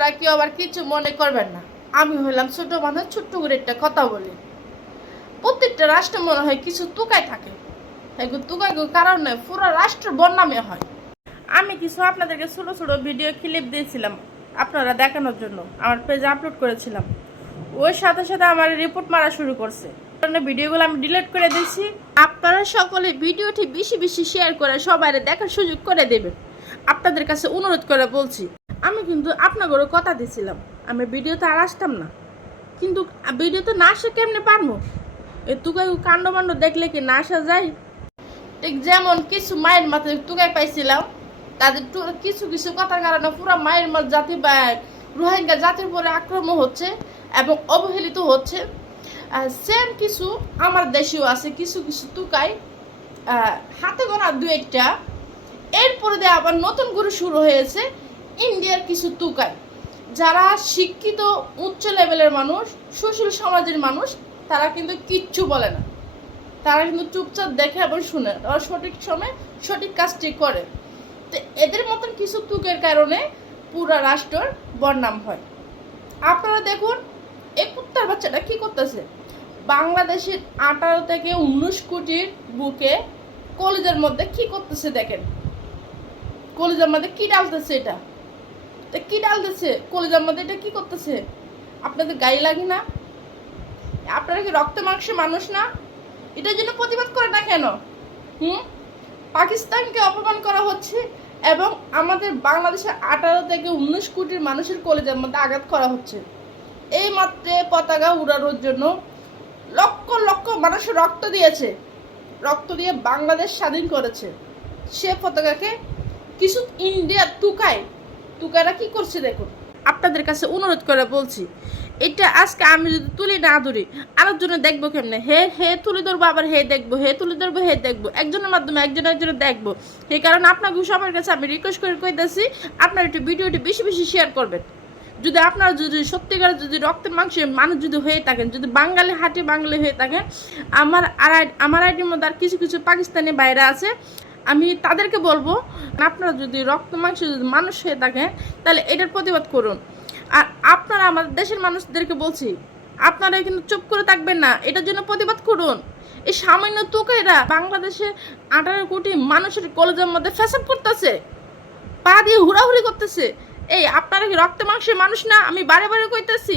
আপনারা কেউ আবার কিছু মনে করবেন না। আমি হইলাম ছোট মানুষ, ছোট্ট করে একটা কথা বলি। প্রত্যেকটা রাষ্ট্র মনে হয় কিছু তুকাই থাকে, তুকাই কারণে পুরো রাষ্ট্র বদনামে হয়। আমি কিছু আপনাদেরকে ছোট ছোট ভিডিও ক্লিপ দিয়েছিলাম আপনারা দেখানোর জন্য, আমার পেজে আপলোড করেছিলাম। ওর সাথে সাথে আমার রিপোর্ট মারা শুরু করছে, ভিডিওগুলো আমি ডিলিট করে দিয়েছি। আপনারা সকলে ভিডিওটি বেশি বেশি শেয়ার করে সবাই দেখার সুযোগ করে দেবেন, আপনাদের কাছে অনুরোধ করে বলছি। আমি কিন্তু আপনাদেরও কথা দিয়েছিলাম আমি ভিডিওতে আর আসতাম না, কিন্তু ভিডিওতে না আসে কেমনে পারবো? এই তুকাই কাণ্ড মাণ্ড দেখলে কি না আসা যায়? ঠিক যেমন কিছু মায়ের মাথায় তুকাই পাইছিলাম, তাদের কিছু কিছু কথার কারণে পুরো মায়ের জাতি বা রোহিঙ্গা জাতির উপরে আক্রমণ হচ্ছে এবং অবহেলিত হচ্ছে। সেম কিছু আমার দেশেও আছে, কিছু কিছু তুকাই হাতে গোনা দু একটা। এরপরে দিয়ে আবার নতুন করে শুরু হয়েছে ইন্ডিয়ার কিছু তুকাই, যারা শিক্ষিত উচ্চ লেভেলের মানুষ, সুশীল সমাজের মানুষ, তারা কিন্তু কিচ্ছু বলে না, তারা কিন্তু চুপচাপ দেখে এবং শুনে, তারা সঠিক সময় সঠিক কাজটি করে। তো এদের মতন কিছু তুকের কারণে পুরা রাষ্ট্রের বদনাম হয়। আপনারা দেখুন এই কুত্তার বাচ্চাটা কি করতেছে, বাংলাদেশের 18 থেকে 19 কোটির বুকে কলেজের মধ্যে কি করতেছে দেখেন। কলেজের মধ্যে কি ডালতেছে, এটা কি ডালতেছে কলেজের মধ্যে, এটা কি করতেছে? আপনাদের গায়ে লাগে না? আপনারা কি রক্ত মাংসের মানুষ না? এটার জন্য প্রতিবাদ করে না কেন? পাকিস্তানকে অপমান করা হচ্ছে এবং আমাদের বাংলাদেশের 18 থেকে 19 কোটির মানুষের কলেজের মধ্যে আঘাত করা হচ্ছে। এই মাত্রে পতাকা উড়ানোর জন্য লক্ষ লক্ষ মানুষের রক্ত দিয়েছে, রক্ত দিয়ে বাংলাদেশ স্বাধীন করেছে। সে পতাকাকে কিছু ইন্ডিয়া তুকাইরা কি করছে দেখুন। আপনাদের কাছে অনুরোধ করে বলছি, এটা আজকে আমি যদি তুলি না ধরি আরেকজনে দেখবো কেমনে? হে তুলে ধরবো, আবার হে দেখবো, হে তুলে ধরবো, হে দেখবো, একজনের মাধ্যমে একজনে দেখবো। এই কারণে আপনাকে সবার কাছে আমি রিকোয়েস্ট করে কইতেছি, আপনারা একটু ভিডিওটি বেশি বেশি শেয়ার করবেন। যদি আপনারা যদি সত্যিকার যদি রক্তের মাংসের মানুষ যদি হয়ে থাকেন, যদি বাঙালি হাঁটি বাঙালি হয়ে থাকেন, আমার আইডির মধ্যে আর কিছু কিছু পাকিস্তানি বাইরে আছে, আমি তাদেরকে বলবো আপনারা যদি রক্ত মাংস যদি মানুষ হয়ে থাকেন তাহলে এটার প্রতিবাদ করুন। আর আপনারা আমাদের দেশের মানুষদেরকে বলছি, আপনারা কিন্তু চুপ করে থাকবেন না, এটার জন্য প্রতিবাদ করুন। এই সামান্য তুকাইরা বাংলাদেশে 18 কোটি মানুষের কলেজের মধ্যে ফ্যাসাদ করতেছে, পা দিয়ে হুড়াহুড়ি করতেছে। এই আপনারা কি রক্ত মাংসের মানুষ না? আমি বারে বারে কইতেছি।